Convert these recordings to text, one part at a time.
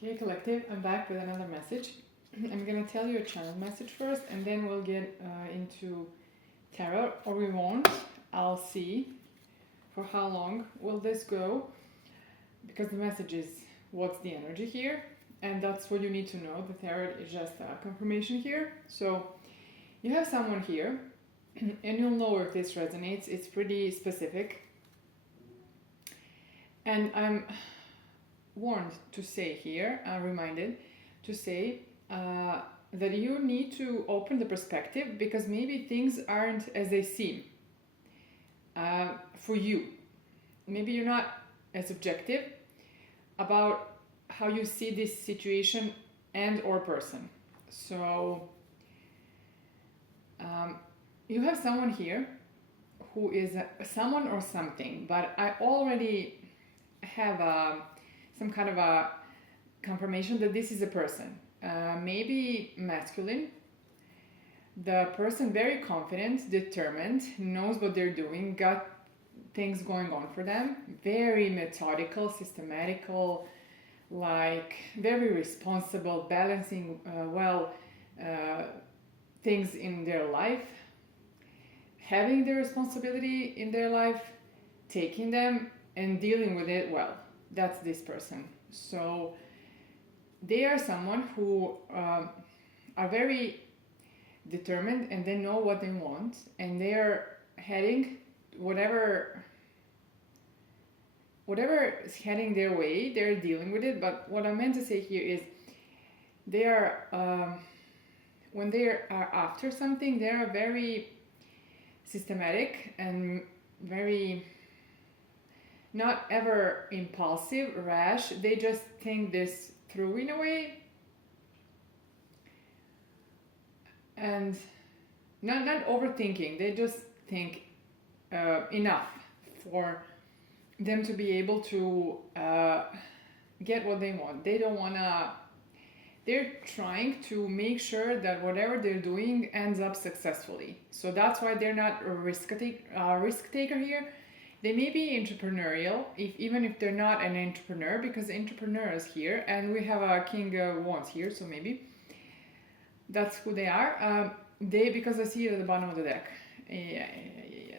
Hey Collective, I'm back with another message. I'm gonna tell you a channel message first and then we'll get into tarot, or we won't. I'll see for how long will this go, because the message is what's the energy here, and that's what you need to know. The tarot is just a confirmation here. So you have someone here and you'll know if this resonates. It's pretty specific, and I'm warned to say here, reminded to say that you need to open the perspective, because maybe things aren't as they seem for you. Maybe you're not as objective about how you see this situation and or person. So you have someone here who is someone or something, but I already have some kind of a confirmation that this is a person, maybe masculine. The person very confident, determined, knows what they're doing, got things going on for them, very methodical, systematical, like very responsible, balancing things in their life, having the responsibility in their life, taking them and dealing with it well. That's this person. So they are someone who are very determined, and they know what they want, and they are heading whatever is heading their way, they're dealing with it. But what I meant to say here is they are when they are after something, they are very systematic and very not ever impulsive, rash. They just think this through in a way, and not overthinking. They just think enough for them to be able to get what they want. They don't wanna. They're trying to make sure that whatever they're doing ends up successfully. So that's why they're not a risk taker here. They may be entrepreneurial, even if they're not an entrepreneur, because entrepreneurs here, and we have a King of Wands here, so maybe that's who they are. Because I see it at the bottom of the deck. Yeah,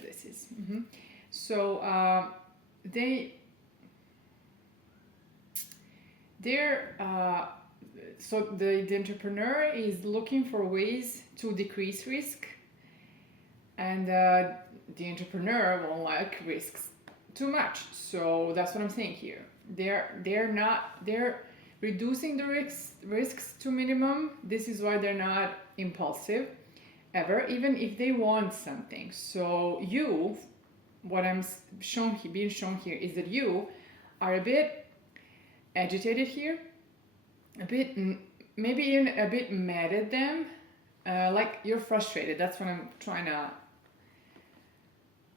this is. Mm-hmm. So so the entrepreneur is looking for ways to decrease risk, and the entrepreneur won't like risks too much. So that's what I'm saying here. They're reducing the risks to minimum. This is why they're not impulsive ever, even if they want something. So what I'm being shown here is that you are a bit agitated here, a bit, maybe even a bit mad at them, like you're frustrated. That's what I'm trying to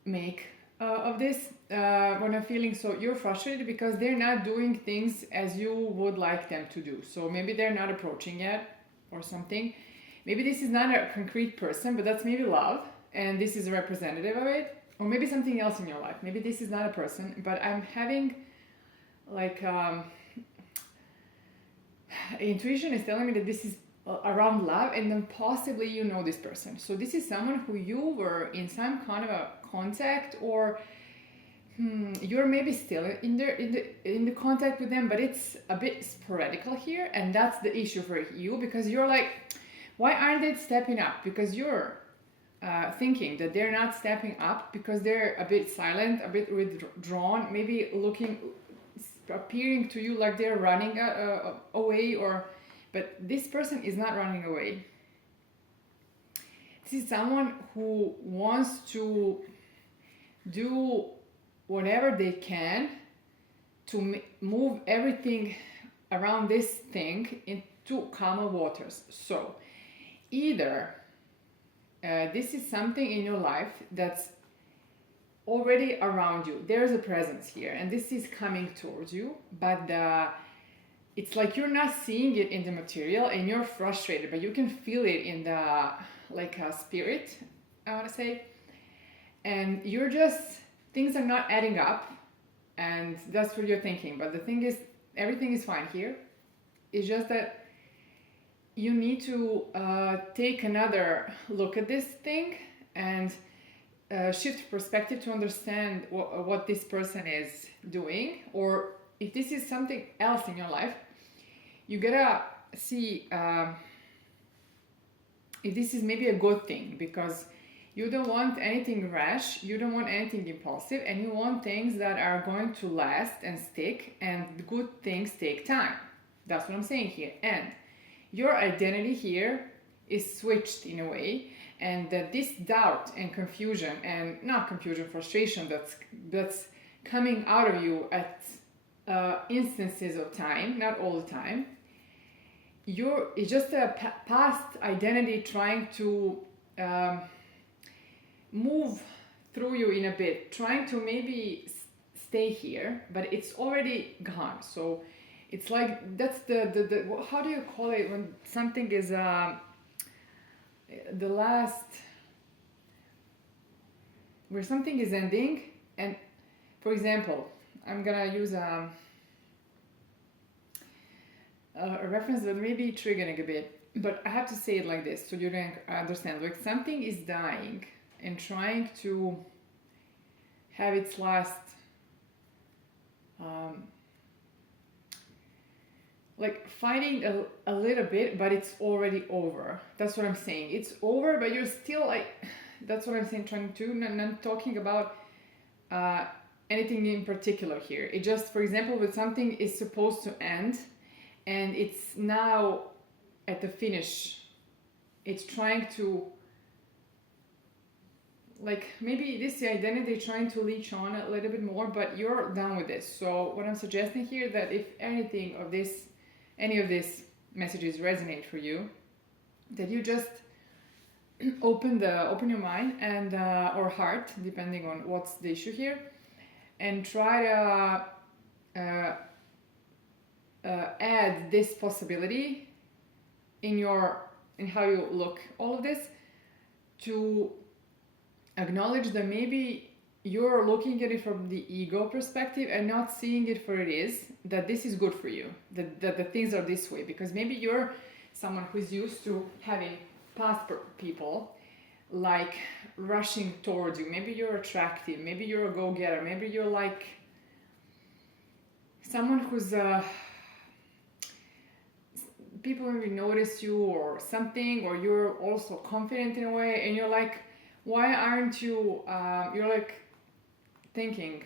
make of this, when I'm feeling. So you're frustrated because they're not doing things as you would like them to do. So maybe they're not approaching yet or something. Maybe this is not a concrete person, but that's maybe love, and this is a representative of it. Or maybe something else in your life. Maybe this is not a person, but I'm having like intuition is telling me that this is around love, and then possibly you know this person. So this is someone who you were in some kind of a contact, or you're maybe still in the contact with them, but it's a bit sporadical here, and that's the issue for you, because you're like, why aren't they stepping up? Because you're thinking that they're not stepping up because they're a bit silent, a bit withdrawn, maybe appearing to you like they're running away, but this person is not running away. This is someone who wants to do whatever they can to move everything around this thing into calmer waters. So either this is something in your life that's already around you. There's a presence here, and this is coming towards you, but it's like you're not seeing it in the material, and you're frustrated, but you can feel it in the spirit, I want to say, and you're just, things are not adding up, and that's what you're thinking. But the thing is, everything is fine here. It's just that you need to take another look at this thing and shift perspective to understand what this person is doing, or if this is something else in your life, you gotta see if this is maybe a good thing, because you don't want anything rash, you don't want anything impulsive, and you want things that are going to last and stick, and good things take time. That's what I'm saying here. And your identity here is switched in a way, and that this doubt and confusion, and not confusion, frustration that's coming out of you at instances of time, not all the time, it's just a past identity trying to move through you in a bit, trying to maybe stay here, but it's already gone. So it's like that's the how do you call it when something is the last, where something is ending. And for example, I'm gonna use a reference that may be triggering a bit, but I have to say it like this so you can understand. Like something is dying and trying to have its last, like fighting a little bit, but it's already over. That's what I'm saying. It's over, but you're still like, that's what I'm saying, trying to, not talking about anything in particular here. It just, for example, when something is supposed to end, and it's now at the finish, it's trying to, like maybe this identity trying to leech on a little bit more, but you're done with this. So what I'm suggesting here, that if any of this messages resonate for you, that you just open your mind and or heart, depending on what's the issue here, and try to add this possibility in how you look all of this, to acknowledge that maybe you're looking at it from the ego perspective and not seeing it for it is, that this is good for you, that the things are this way, because maybe you're someone who's used to having past people like rushing towards you. Maybe you're attractive, maybe you're a go-getter, maybe you're like someone who's people maybe notice you or something, or you're also confident in a way, and you're like, why aren't you you're like thinking,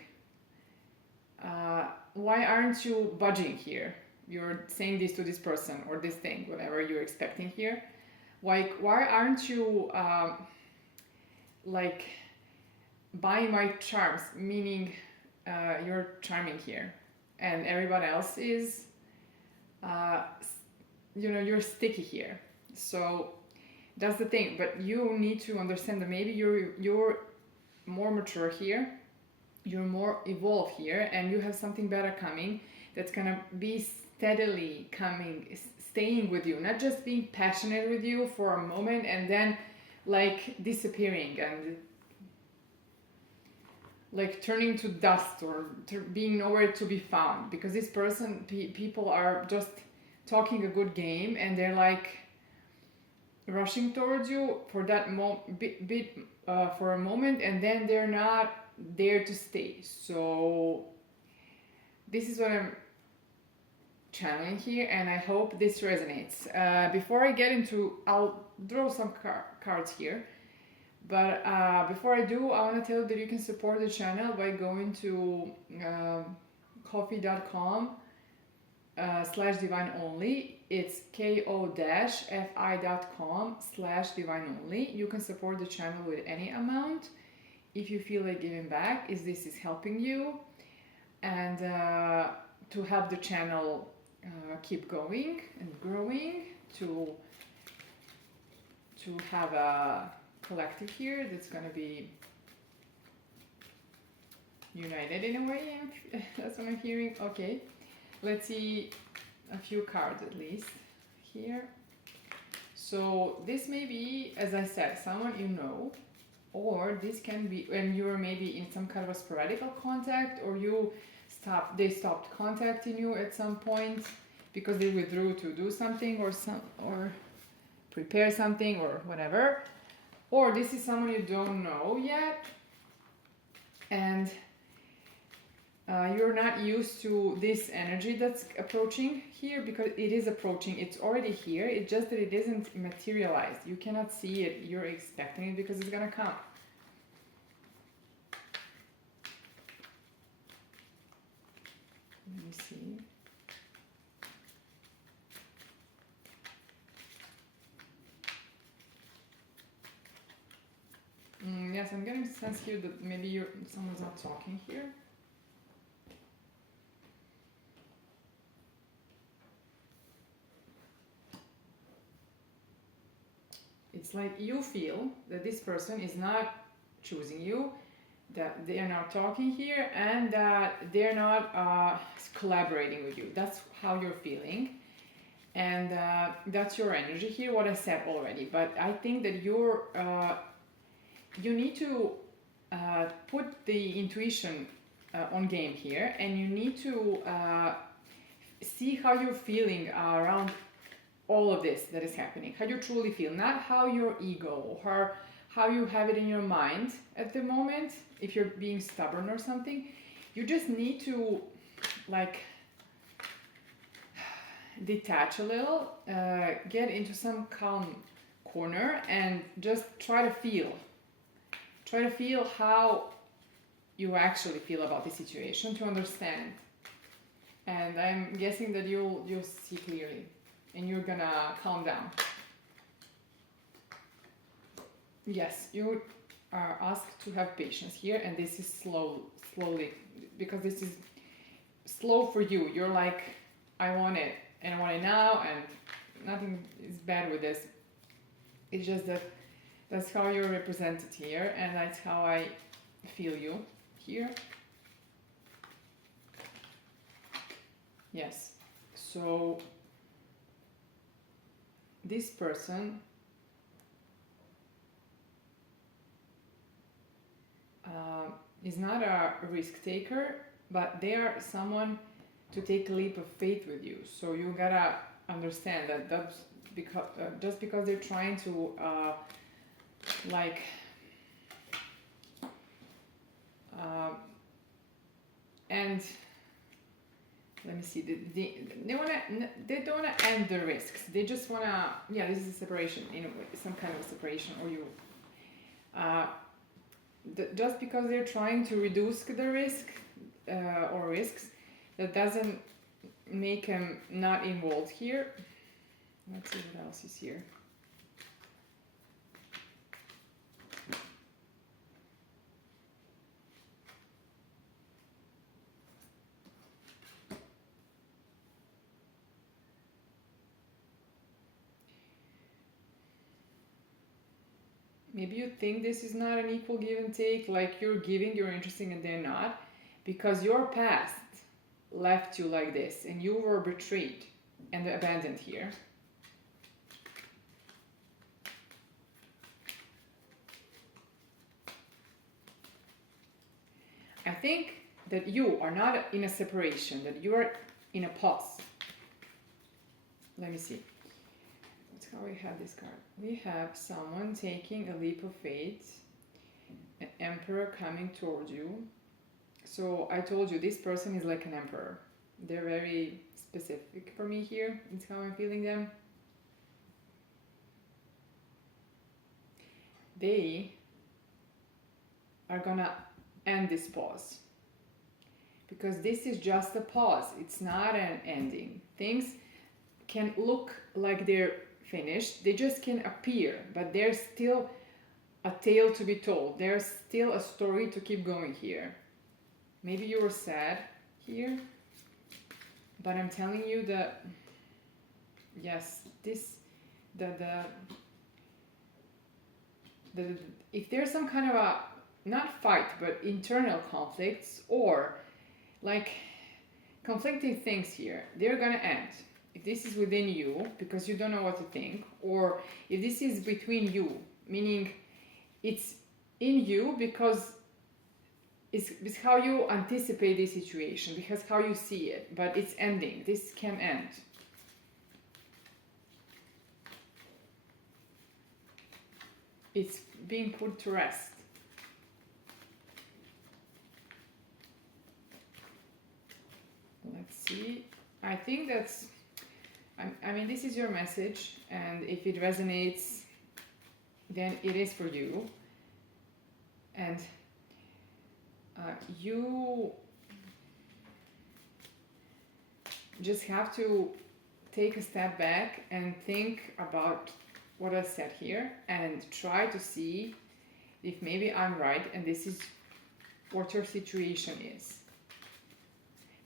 why aren't you budging here? You're saying this to this person or this thing, whatever you're expecting here. Like, why aren't you like buying my charms, meaning you're charming here and everybody else is you're sticky here. So that's the thing. But you need to understand that maybe you're more mature here, you're more evolved here, and you have something better coming that's gonna be steadily coming, staying with you, not just being passionate with you for a moment and then like disappearing and like turning to dust or being nowhere to be found, because this person, people are just talking a good game and they're like rushing towards you for that for a moment, and then they're not there to stay. So this is what I'm channeling here, and I hope this resonates. Before I get into, I'll draw some cards here, but before I do, I want to tell you that you can support the channel by going to ko-fi.com/divine-only. It's ko-fi.com/divine-only. You can support the channel with any amount if you feel like giving back, if this is helping you, and to help the channel keep going and growing, to have a collective here that's going to be united in a way. That's what I'm hearing. Okay, let's see a few cards at least here. So this may be, as I said, someone you know, or this can be when you're maybe in some kind of a sporadic contact, or they stopped contacting you at some point. because they withdrew to do something or prepare something or whatever, or this is someone you don't know yet, and you're not used to this energy that's approaching here, because it is approaching, it's already here, it's just that it isn't materialized. You cannot see it, you're expecting it because it's gonna come. Let me see. Yes, I'm getting a sense here that maybe someone's not talking here. It's like you feel that this person is not choosing you, that they are not talking here, and that they're not collaborating with you. That's how you're feeling, and that's your energy here, what I said already. But I think that you need to put the intuition on game here, and you need to see how you're feeling around all of this that is happening, how you truly feel, not how your ego or how you have it in your mind at the moment. If you're being stubborn or something, you just need to like detach a little, get into some calm corner, and just try to feel how you actually feel about the situation, to understand. And I'm guessing that you'll see clearly, and you're gonna calm down. Yes, you are asked to have patience here, and this is slowly, because this is slow for you. You're like, I want it, and I want it now, and nothing is bad with this. It's just that that's how you're represented here, and that's how I feel you here. Yes, so this person is not a risk taker, but they are someone to take a leap of faith with you. So you gotta understand that that's because just because they're trying to and let me see, they don't wanna end the risks. They just wanna, yeah, this is a separation, in a way, some kind of a separation, or you just because they're trying to reduce the risk or risks, that doesn't make them not involved here. Let's see what else is here. Maybe you think this is not an equal give and take, like you're giving, you're interesting, and they're not, because your past left you like this, and you were betrayed and abandoned here. I think that you are not in a separation, that you are in a pause. Let me see. That's how we have this card. We have someone taking a leap of faith, an emperor coming towards you. So I told you, this person is like an emperor. They're very specific for me here. It's how I'm feeling them. They are gonna end this pause, because this is just a pause. It's not an ending. Things can look like they're finished. They just can appear, but there's still a tale to be told. There's still a story to keep going here. Maybe you were sad here, but I'm telling you that yes, this if there's some kind of a, not fight, but internal conflicts, or like conflicting things here, they're gonna end. If this is within you because you don't know what to think, or if this is between you, meaning it's in you because it's how you anticipate the situation, because how you see it, but it's ending. This can end. it's being put to rest. Let's see. I think that's, I mean, this is your message, and if it resonates, then it is for you. And you just have to take a step back and think about what I said here and try to see if maybe I'm right and this is what your situation is.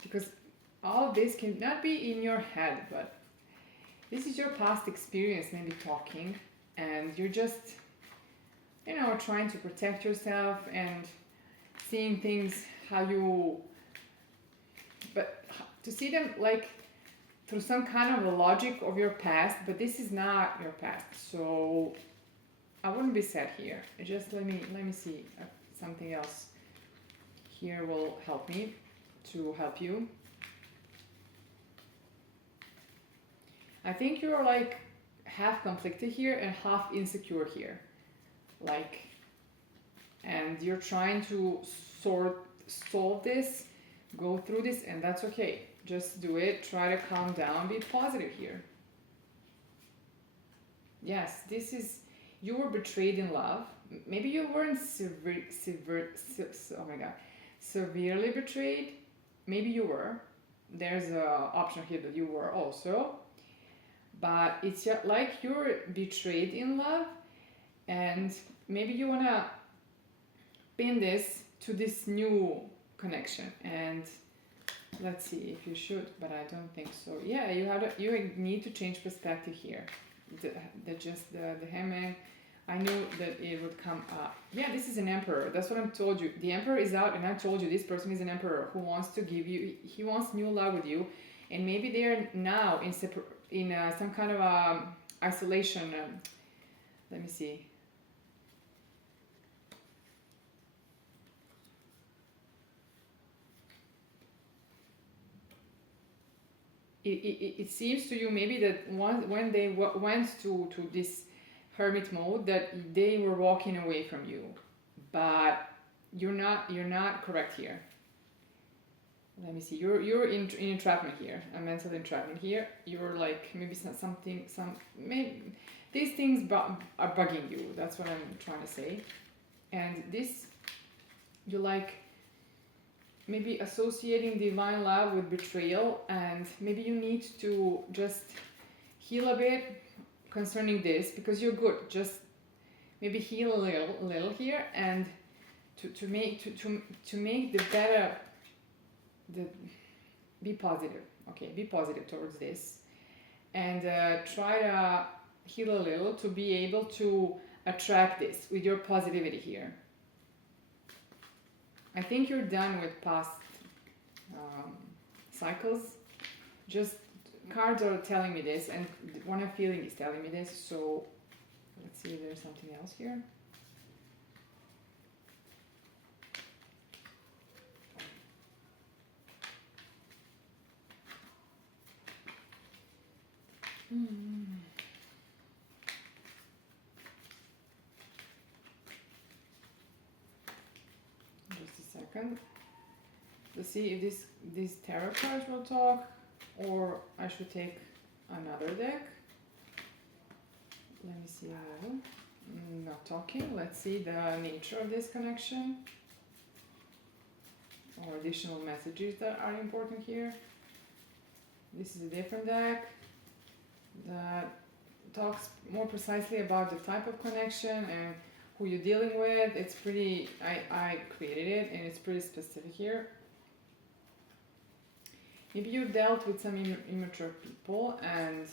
Because all of this can not be in your head, but this is your past experience maybe talking, and you're just, trying to protect yourself and seeing things how you, but to see them like through some kind of a logic of your past, but this is not your past, so I wouldn't be sad here. Just let me see something else here will help me to help you. I think you're like half conflicted here and half insecure here, like, and you're trying to solve this, go through this, and that's okay. Just do it. Try to calm down. Be positive here. Yes, this is, you were betrayed in love. Maybe you weren't severely betrayed. Maybe you were. There's an option here that you were also. But it's like you're betrayed in love, and maybe you want to pin this to this new connection. And let's see if you should, but I don't think so. Yeah, you need to change perspective here. The hangman, I knew that it would come up. Yeah, this is an emperor. That's what I told you. The emperor is out, and I told you this person is an emperor who wants to give you, he wants new love with you, and maybe they are now in some kind of isolation. Let me see. It seems to you maybe that when they went to this hermit mode, that they were walking away from you, but you're not correct here. Let me see. You're in entrapment here, a mental entrapment here. You're like maybe maybe these things are bugging you. That's what I'm trying to say. And this, you like maybe associating divine love with betrayal, and maybe you need to just heal a bit concerning this, because you're good. Just maybe heal a little here, and to make the better. Be positive. Okay, be positive towards this, and try to heal a little to be able to attract this with your positivity here. I think you're done with past cycles. Just cards are telling me this, and what I'm feeling is telling me this. So let's see if there's something else here. Just a second. Let's see if these tarot cards will talk, or I should take another deck. Let me see. Not talking. Let's see the nature of this connection, or additional messages that are important here. This is a different deck that talks more precisely about the type of connection and who you're dealing with. It's pretty, I created it, and it's pretty specific here. Maybe you dealt with some immature people and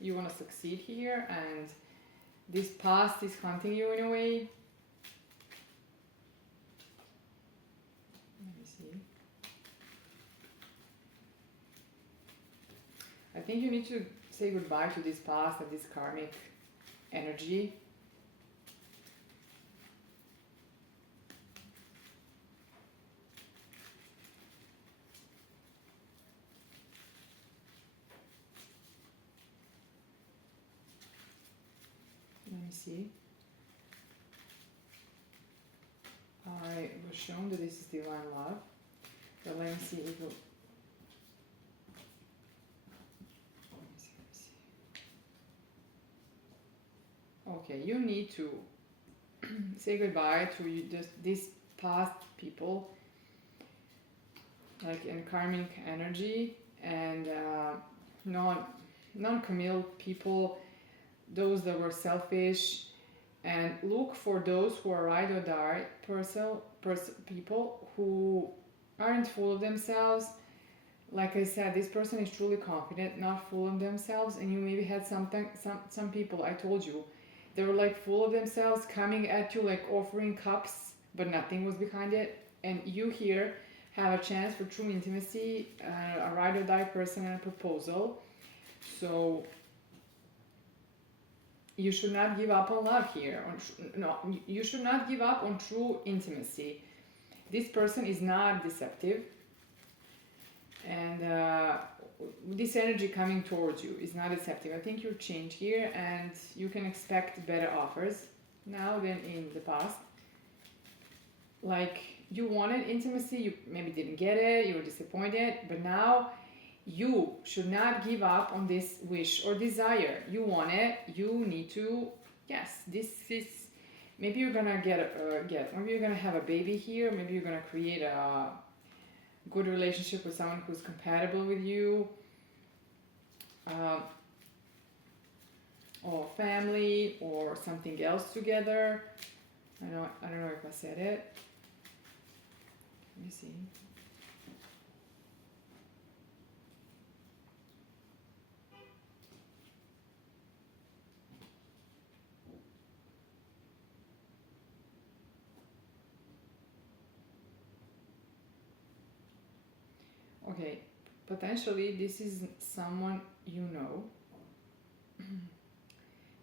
you want to succeed here, and this past is haunting you in a way. Let me see. I think you need to say goodbye to this past and this karmic energy. Let me see. shown that this is divine love. But let me see if it will. Okay, you need to say goodbye to these past people, like in karmic energy, and non-Camille people, those that were selfish, and look for those who are ride or die people who aren't full of themselves. Like I said, this person is truly confident, not full of themselves, and you maybe had some people, I told you, they were like full of themselves, coming at you like offering cups, but nothing was behind it. And you here have a chance for true intimacy, a ride or die person, and a proposal. So you should not give up on love here. You should not give up on true intimacy. This person is not deceptive, and this energy coming towards you is not deceptive. I think you'll change here, and you can expect better offers now than in the past. Like, you wanted intimacy, you maybe didn't get it, you were disappointed, but now you should not give up on this wish or desire. You want it, you need to, yes, this is, maybe you're gonna maybe you're gonna have a baby here, maybe you're gonna create a good relationship with someone who's compatible with you, or family, or something else together. I don't know if I said it. Let me see. Okay, potentially this is someone you know,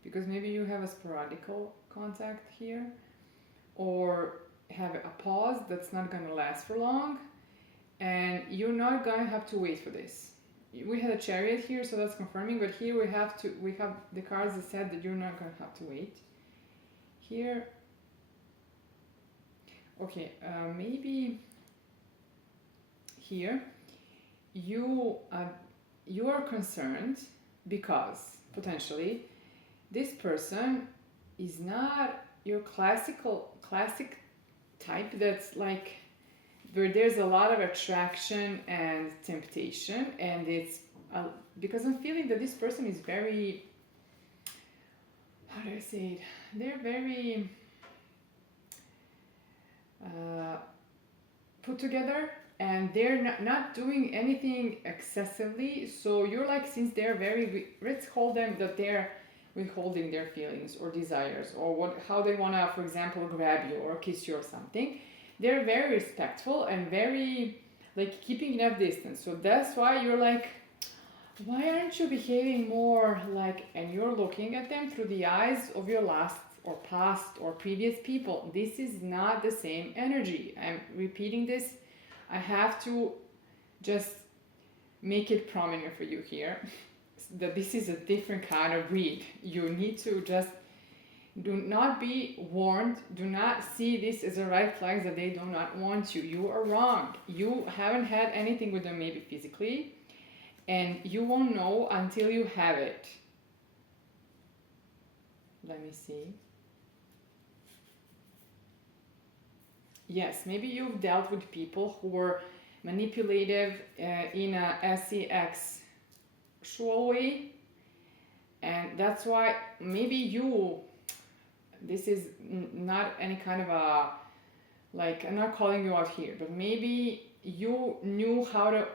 because maybe you have a sporadical contact here, or have a pause that's not going to last for long, and you're not going to have to wait for this. We had a Chariot here, so that's confirming, but here we have the cards that said that you're not going to have to wait. Here, okay, maybe here you are concerned because potentially this person is not your classic type that's like where there's a lot of attraction and temptation, and it's because I'm feeling that this person is very, how do I say it, they're very put together, and they're not doing anything excessively. So you're like, since they're very, let's call them that they're withholding their feelings or desires, or how they want to, for example, grab you or kiss you or something. They're very respectful and very like keeping enough distance. So that's why you're like, why aren't you behaving more like, and you're looking at them through the eyes of your last or past or previous people. This is not the same energy. I'm repeating this. I have to just make it prominent for you here that this is a different kind of read. You need to just do not be warned. Do not see this as a red flag that they do not want you. You are wrong. You haven't had anything with them, maybe physically, and you won't know until you have it. Let me see. Yes, maybe you've dealt with people who were manipulative in a sexual way, and that's why maybe this is not any kind of a, like, I'm not calling you out here, but maybe you knew how to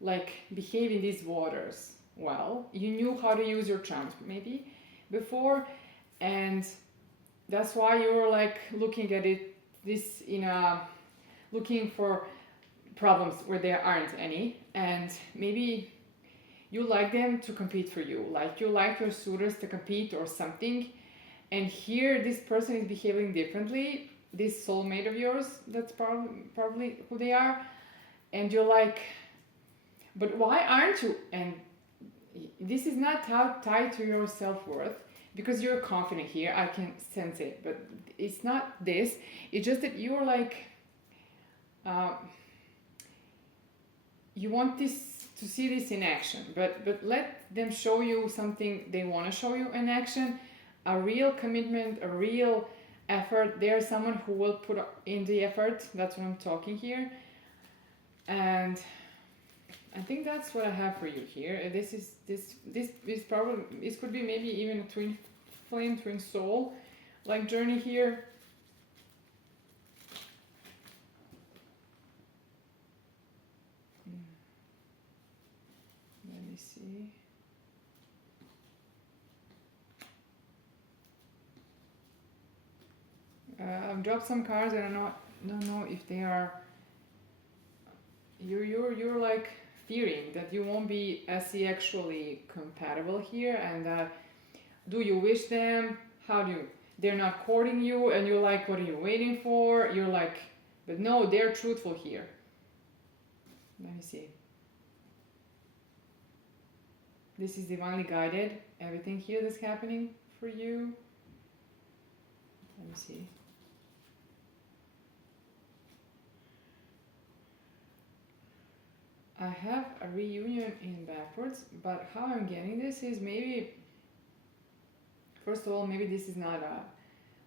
like behave in these waters well. You knew how to use your charms maybe before, and that's why you were like looking at looking for problems where there aren't any, and maybe you like them to compete for you, like you like your suitors to compete or something, and here this person is behaving differently, this soulmate of yours, that's probably who they are, and you're like, but why aren't you? And this is not tied to your self-worth. because you're confident here, I can sense it, but it's not this. It's just that you're like, you want this to see this in action, but let them show you something they want to show you in action, a real commitment, a real effort. There's someone who will put in the effort. That's what I'm talking here, and I think that's what I have for you here. This is probably, this could be maybe even a twin flame, twin soul like journey here. Let me see. I've dropped some cards and I don't know if they are, you're like fearing that you won't be sexually compatible here, and do you wish them, how do you, they're not courting you, and you're like, what are you waiting for? You're like, but no, they're truthful here. Let me see. This is divinely guided, everything here that's happening for you. Let me see. I have a reunion in backwards, but how I'm getting this is maybe, first of all, maybe this is not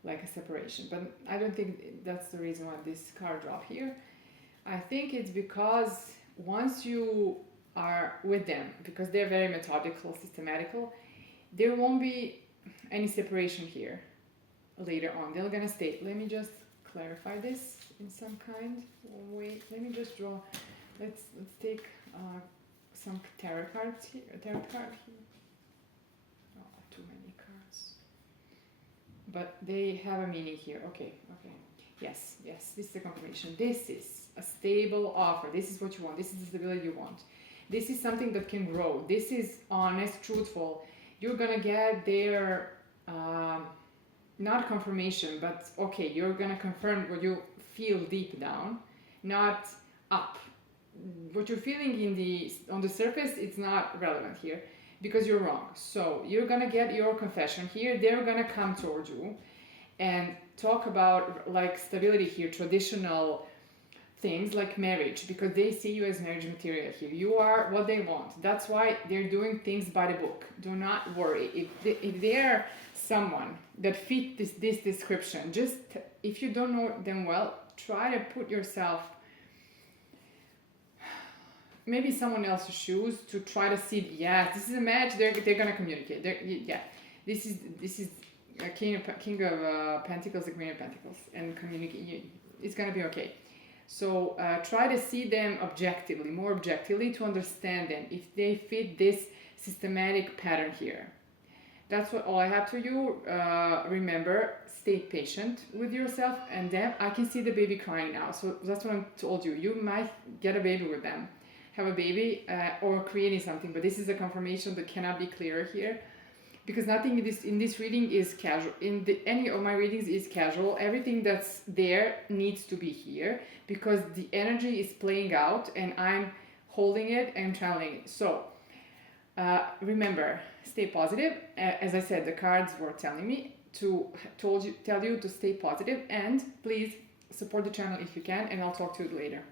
like a separation, but I don't think that's the reason why this card dropped here. I think it's because once you are with them, because they're very methodical, systematical, there won't be any separation here later on. They're gonna stay. Let me just clarify this in some kind of way. Let me just draw. Let's take some tarot cards here. A tarot card here. Oh, too many cards. But they have a meaning here. Okay. Yes. This is the confirmation. This is a stable offer. This is what you want. This is the stability you want. This is something that can grow. This is honest, truthful. You're gonna get their not confirmation, but okay, you're gonna confirm what you feel deep down, not up. What you're feeling on the surface, it's not relevant here because you're wrong. So you're gonna get your confession here. They're gonna come towards you and talk about like stability here, traditional things like marriage, because they see you as marriage material here. You are what they want. That's why they're doing things by the book. Do not worry. If they're someone that fit this description, just if you don't know them well, try to put yourself maybe someone else's shoes to try to see, yeah, this is a match, they're gonna communicate. This is a king of pentacles, the queen of pentacles, and communicate. It's gonna be okay. So try to see them objectively, more objectively, to understand them if they fit this systematic pattern here. That's what all I have to you. Remember, stay patient with yourself and them. I can see the baby crying now, so that's what I told you. You might get a baby with them, have a baby, or creating something, but this is a confirmation that cannot be clearer here, because nothing in this reading is casual. Any of my readings is casual. Everything that's there needs to be here because the energy is playing out and I'm holding it and channeling it. So remember, stay positive. As I said, the cards were telling me to tell you to stay positive, and please support the channel if you can, and I'll talk to you later.